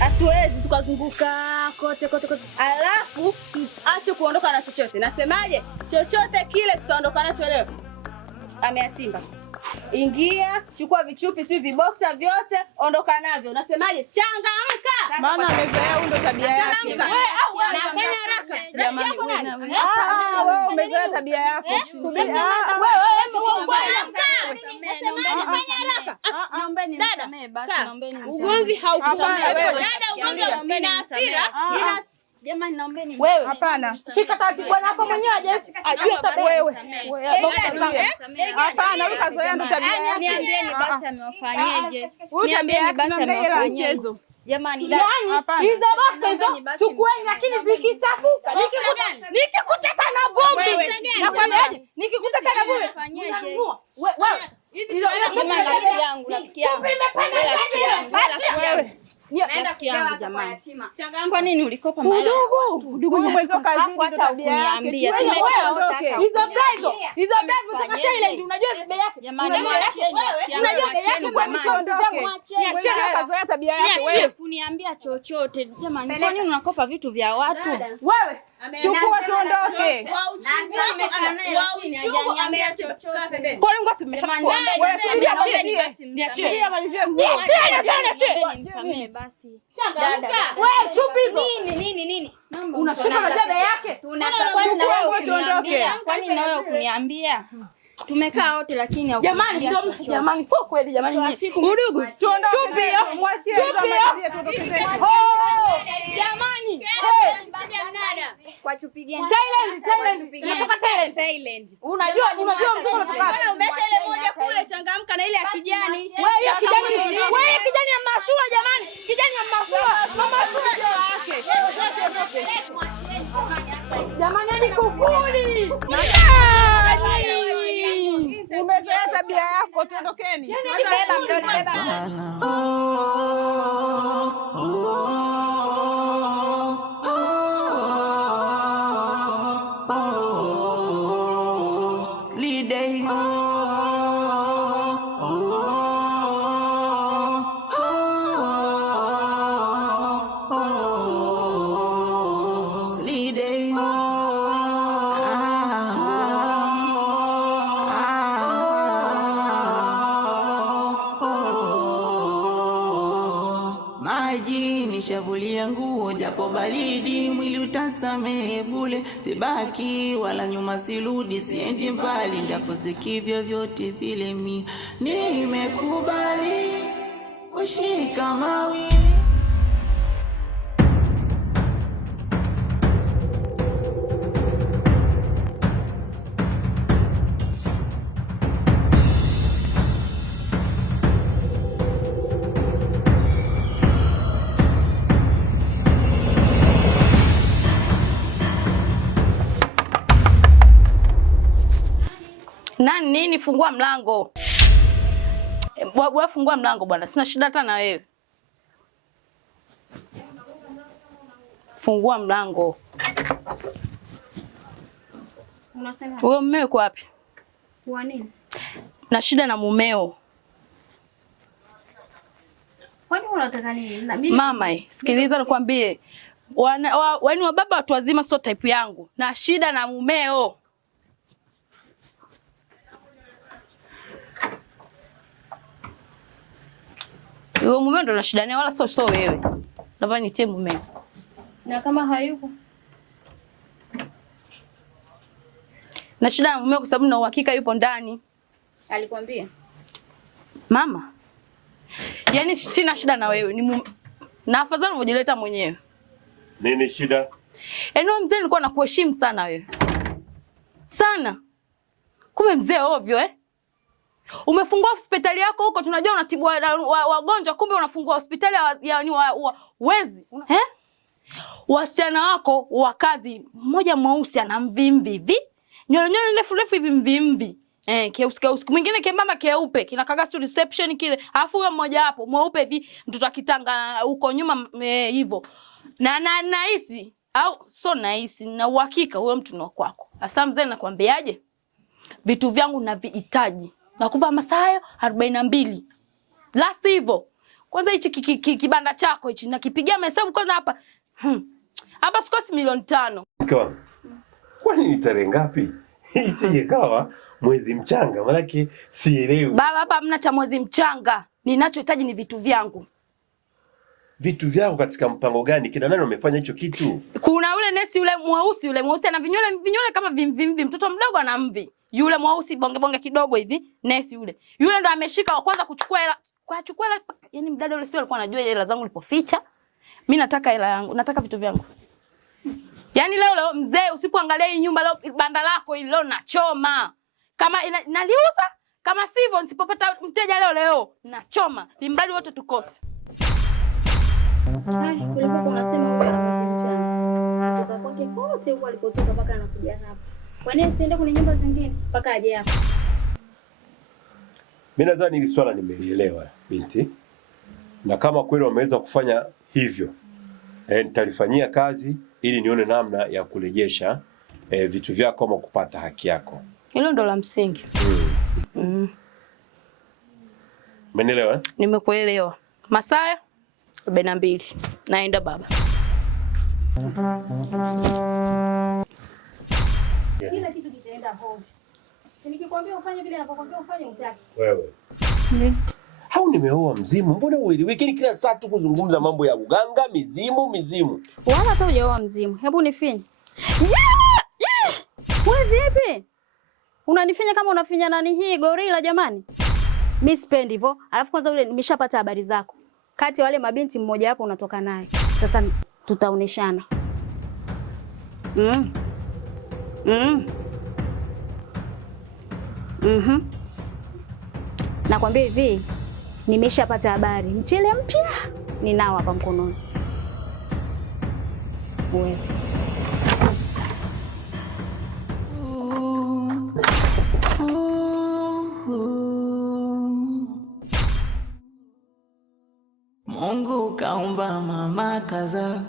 Hatuwezi tukazunguka kote. Alafu acha kuondoka na chochote. Nasemaje? Chochote kile tutaondoka nacho leo. Ameatimba. Ingia, chukua vichupi, si viboxa vyote, ondoka navyo. Nasemaje? Changamka. Maana amezoea huyo ndo tabia yake. Wewe au nafanya haraka. Jamani wewe umezoea tabia yako. Subiri. Naombeni nisamee basi, naombeni nisamee. Ugomvi haukusamee wewe. Dada, ugomvi ina hasira. Jamani naombeni. Wewe hapana. Shika taratibu bwana hapo mwenyewe ajue tabia wewe. Hapana, wewe kazoea ndo tabia yake. Niambieni basi amewafanyaje? Niambieni basi amewafanyaje? Jamani hapana. Hizo box hizo chukueni, lakini zikichafuka nikikuteka na vumbi. Nakwambiaje? Nikikuteka na vumbi. Fanyaje? Wewe hizo rafiki yangu. Naenda kiangu jamani. Kwa nini ulikopa mahali? Ndugu mwezo kazi ndo tabia yake. Hizo bag kutoka Thailand unajua bei yake. Jamani unajua bei yake kwa mshondo wangu. Niachie kazoea tabia yake wewe. Kuniambia chochote. Jamani kwa nini unakopa vitu vya watu? Wewe chukua tuondoke. Kwa nini ngosi mmeshachukua? Wewe niachie malizie nguo. Nisamee basi. Dada. Wewe chupi hizo. Nini? Unashika na dada yake. Tunatakuwa na wewe tuondoke. Kwani na wewe kuniambia? Tumekaa wote lakini jamani jamani sio kweli jamani. Udugu tuondoke. Chupi hiyo. Mwachie jamani. Kwa chupi gani? Thailand. Natoka Thailand. Unajua mtoto unatoka. Bwana umesha ile moja kule, changamka na ile ya kijani. Wewe hiyo kijani ya mashua jamani. Kijani ya mashua. Mama shua yake. Jamani hadi kukuli. Umezoea tabia yako, tuondokeni. Beba. Nishavulia nguo japo baridi, mwili utasamehe bule, sibaki wala nyuma sirudi, siendi mbali, ndafuziki vyovyote vile mi nimekubali ushika mawili. Nini fungua mlango. Wewe fungua mlango bwana. Sina shida hata na wewe. Fungua mlango. Unasema? Wewe mumeo yuko wapi? Kwa nini? Na shida na mumeo. Kwani unataka nini? Mama, sikiliza nikwambie. Wani wa baba watu wazima sio type yangu. Na shida na mumeo. Wewe mumeo ndo na shida naye wala sio wewe. Naomba nitie mumeo. Na kama hayuko? Na shida na mumeo kwa sababu na uhakika yupo ndani. Alikwambia? Mama. Yaani sina shida na wewe. Na afadhali unajileta mwenyewe. Nini shida? Yaani wewe mzee nilikuwa nakuheshimu sana wewe. Sana. Kumbe mzee ovyo Umefungua hospitali yako huko, tunajua unatibu wagonjwa, kumbe unafungua hospitali ya wezi. Wasichana wako wa kazi, mmoja mweusi ana mvimbi hivi. Nywele ndefu hivi mvimbi. Keusi. Mwingine kembamba keupe, kinakaga tu reception kile. Alafu huyo mmoja hapo, mweupe hivi, mtoto akitanga huko nyuma hivyo. Na nahisi au so nahisi na uhakika huyo mtu ni wa kwako. Asa mzee nakwambiaje? Vitu vyangu navihitaji. Nakupa masaa 42. La sivyo Kwanza hichi kibanda chako hichi nakipigia mahesabu kwanza hapa. Hapa sikosi milioni 5. Mke wangu. Kwani ni tarehe ngapi? Isije kawa mwezi mchanga, maanake sielewi. Baba, hapa hamna cha mwezi mchanga. Ninachohitaji ni vitu vyangu. Vitu vyako katika mpango gani? Kina nani wamefanya hicho kitu? Kuna yule nesi yule mweusi ana vinyole kama vimvi. Mtoto mdogo ana mvi. Yule mweusi bonge kidogo hivi, nesi yule. Yule ndo ameshika wa kwanza kuchukua hela. Kwa chukua hela, yani mdada yule sio alikuwa anajua hela zangu nilipoficha. Mimi nataka hela yangu, nataka vitu vyangu. Yaani leo mzee usipoangalia hii nyumba leo banda lako hili leo nachoma. Kama naliuza, kama sivyo nisipopata mteja leo nachoma. Limradi wote tukose. Hai, kulikuwa unasema huko anapasi mchana. Kutoka kwake kote huko alipotoka mpaka anakuja hapa. Kwa nini asiende kwenye nyumba zingine mpaka aje hapa? Mimi nadhani hili swala nimelielewa binti. Na kama kweli wameweza kufanya hivyo, nitalifanyia kazi ili nione namna ya kurejesha vitu vyako ama kupata haki yako. Hilo ndo la msingi. Umenielewa? Nimekuelewa. Masaya 42. Naenda baba. Kila kitu kitaenda hovyo. Si nikikwambia ufanye vile ninapokuambia ufanye utaki. Wewe. Hau nimeoa mzimu. Mbona ueleweki kila saa tu kuzungumza mambo ya uganga, mizimu. Wala hata hujaoa mzimu. Hebu nifinye. Wewe vipi? Unanifinya kama unafinya nani hii gorila jamani? Mimi sipendi hivyo. Alafu kwanza ule nimeshapata habari zako. Kati wale mabinti mmoja hapo unatoka naye. Sasa tutaoneshana. Nakwambia hivi, nimeshapata habari. Mchele mpya ninao hapa mkononi. Wewe. Mungu kaumba mama kaza,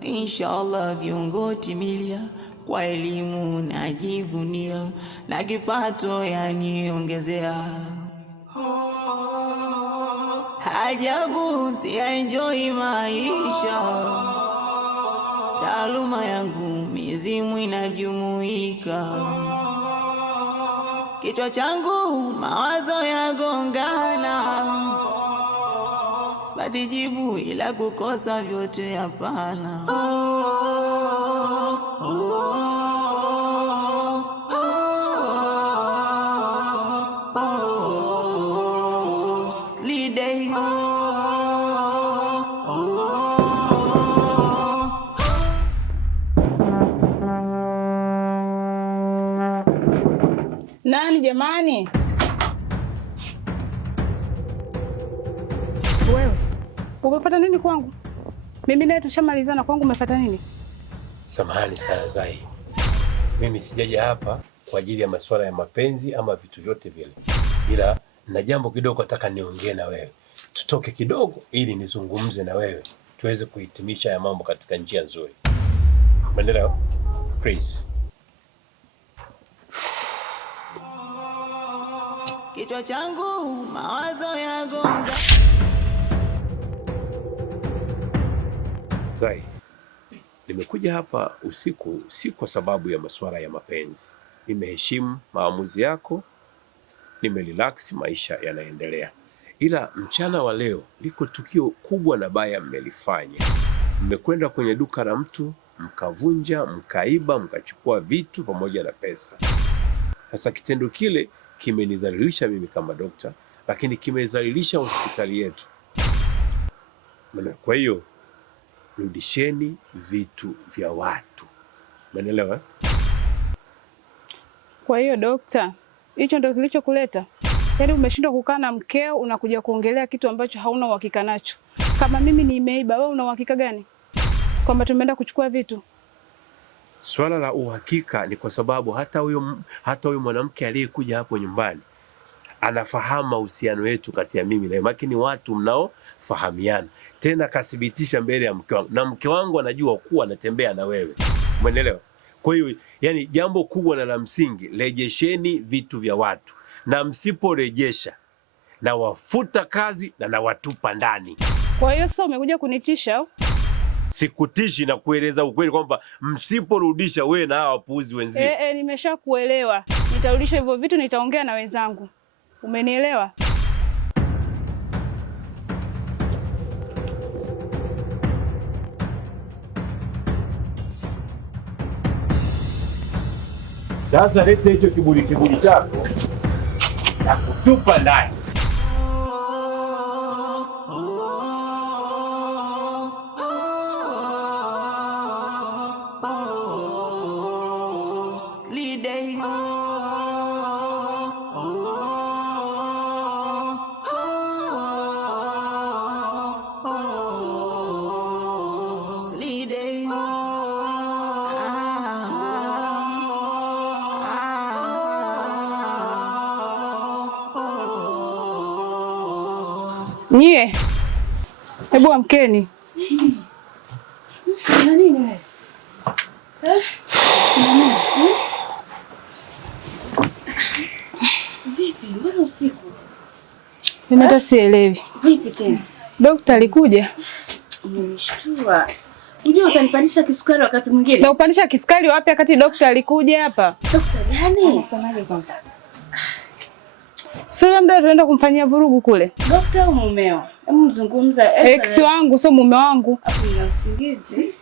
inshallah viungo timilia, kwa elimu najivunia, na kipato yaniongezea. Ajabu si enjoy maisha, taaluma yangu mizimu inajumuika, kichwa changu mawazo yagongana, sipati jibu ila kukosa vyote hapana. Nani jamani? Wewe umepata nini kwangu? Mimi naye tushamalizana, kwangu umepata nini? Samahani sana Zai. Mimi sijaja hapa kwa ajili ya masuala ya mapenzi ama vitu vyote vile. Ila na jambo kidogo nataka niongee na wewe. Tutoke kidogo ili nizungumze na wewe. Tuweze kuhitimisha ya mambo katika njia nzuri. Umeelewa? Please. Kichwa changu mawazo yagonga. Zai, nimekuja hapa usiku si kwa sababu ya masuala ya mapenzi. Nimeheshimu maamuzi yako, nimerelax, maisha yanaendelea. Ila mchana wa leo liko tukio kubwa na baya mmelifanya. Mmekwenda kwenye duka la mtu, mkavunja, mkaiba, mkachukua vitu pamoja na pesa. Sasa kitendo kile kimenidhalilisha mimi kama dokta, lakini kimezalilisha hospitali yetu. Kwa hiyo rudisheni vitu vya watu. Umeelewa? Kwa hiyo dokta, hicho ndio kilichokuleta? Yaani umeshindwa kukaa na mkeo unakuja kuongelea kitu ambacho hauna uhakika nacho. Kama mimi nimeiba, wewe una uhakika gani kwamba tumeenda kuchukua vitu? Swala la uhakika ni kwa sababu hata huyo mwanamke aliyekuja hapo nyumbani anafahamu mahusiano yetu kati ya mimi na makini watu mnaofahamiana. Tena kathibitisha mbele ya mke wangu, na mke wangu anajua kuwa anatembea na wewe. Umeelewa? Kwa hiyo yani jambo kubwa na la msingi, rejesheni vitu vya watu, na msiporejesha na wafuta kazi na nawatupa ndani. Kwa hiyo sasa umekuja kunitisha au? Sikutishi na kueleza ukweli kwamba msiporudisha wewe na hawa wapuuzi wenzio. Nimeshakuelewa. Nitarudisha hivyo vitu, nitaongea na wenzangu. Umenielewa? Sasa leta hicho kiburi chako na kutupa ndani. Nyie, hebu amkeni. Kuna nini wewe? Vipi? Mbona usiku? Mimi hata sielewi. Vipi tena? Dokta alikuja? Umenishtua. Unajua utanipandisha kisukari wakati mwingine. Na upandisha kisukari wapi wakati dokta alikuja hapa? Dokta gani? Unasemaje kwanza? Sio labda tunaenda kumfanyia vurugu kule. Dokta au mumeo? Hebu mzungumza. Ex wangu sio mume wangu. Hapo nina usingizi.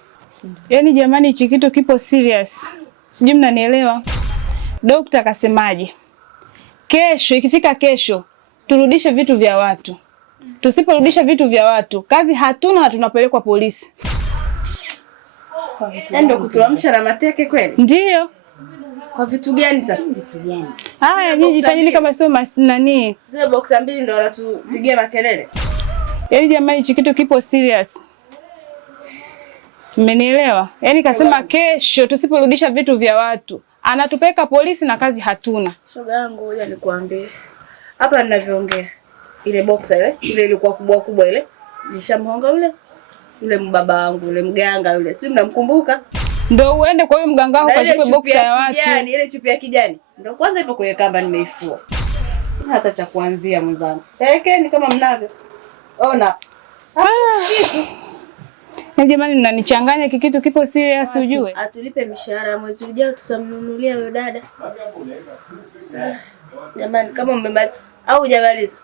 Yaani jamani, hichi kitu kipo serious. Sijui mnanielewa. Dokta akasemaje? Kesho, ikifika kesho, turudishe vitu vya watu. Tusiporudisha vitu vya watu, kazi hatuna na tunapelekwa polisi. Ndio kutuamsha na mateke kweli? Ndiyo. Kwa vitu gani sasa? Vitu gani? Haya, nyinyi jifanyeni kama sio nani. Zile boxa mbili ndio wanatupigia makelele. Yaani jamani, hichi kitu kipo serious. Mmenielewa? Yaani kasema kesho tusiporudisha vitu vya watu, anatupeleka polisi na kazi hatuna. Shoga yangu, ngoja nikuambie. Hapa ninavyoongea, ile boxa ile ilikuwa kubwa ile. Nishamhonga yule mbaba wangu, yule mganga yule. Si mnamkumbuka? Ndio uende kwa huyo mganga wako kachukue boxa ya watu. Ile chupi ya kijani. Ndio kwanza ipo kwenye kamba nimeifua. Sina hata cha kuanzia mwenzangu. Ni kama mnavyo. Ona. Na jamani, mnanichanganya, kikitu kipo serious ujue. Atulipe mishahara mwezi ujao, tutamnunulia huyo dada. Jamani, kama mmemaliza au hujamaliza?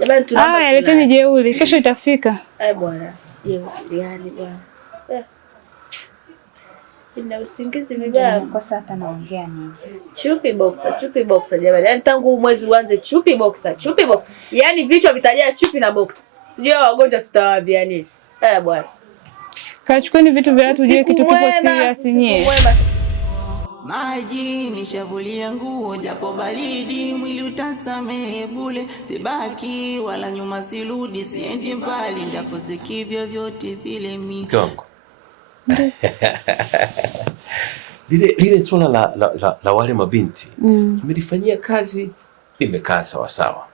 Jamani tunaomba. Leteni jeuri, kesho itafika. Bwana. Jeuri yani bwana. Ina usingizi vibaya. Kwa sasa naongea nini? Chupi boxer jamani. Yaani tangu mwezi uanze chupi boxer. Yaani vichwa vitajaa chupi na boxer. Sijui wagonjwa tutawaambia nini. Bwana. Kachukueni vitu vya watu, je, kitu kipo serious nyie. Maji nishavulia nguo japo baridi, mwili utasamehe bule, sibaki wala nyuma sirudi, siendi mbali, ndapozeki vyovyote vile mimi. Lile swala la wale mabinti tumelifanyia kazi, limekaa sawa sawa.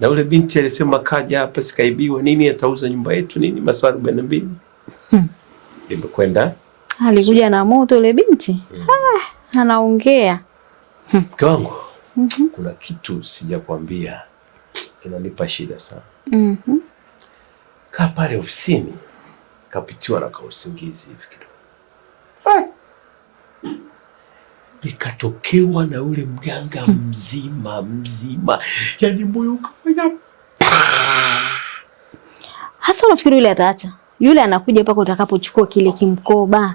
Na ule binti alisema kaja hapa sikaibiwa nini, atauza nyumba yetu nini, masaa 42. Limekwenda. Alikuja na moto ule binti. Anaongea. Kangu. Kuna kitu sijakwambia kinanipa shida sana. Kaa pale ofisini kapitiwa na kausingizi hivi kidogo. Nikatokewa na ule mganga mzima. Yaani moyo ukafanya. Hasa unafikiri yule ataacha? Yule anakuja mpaka utakapochukua kile kimkoba.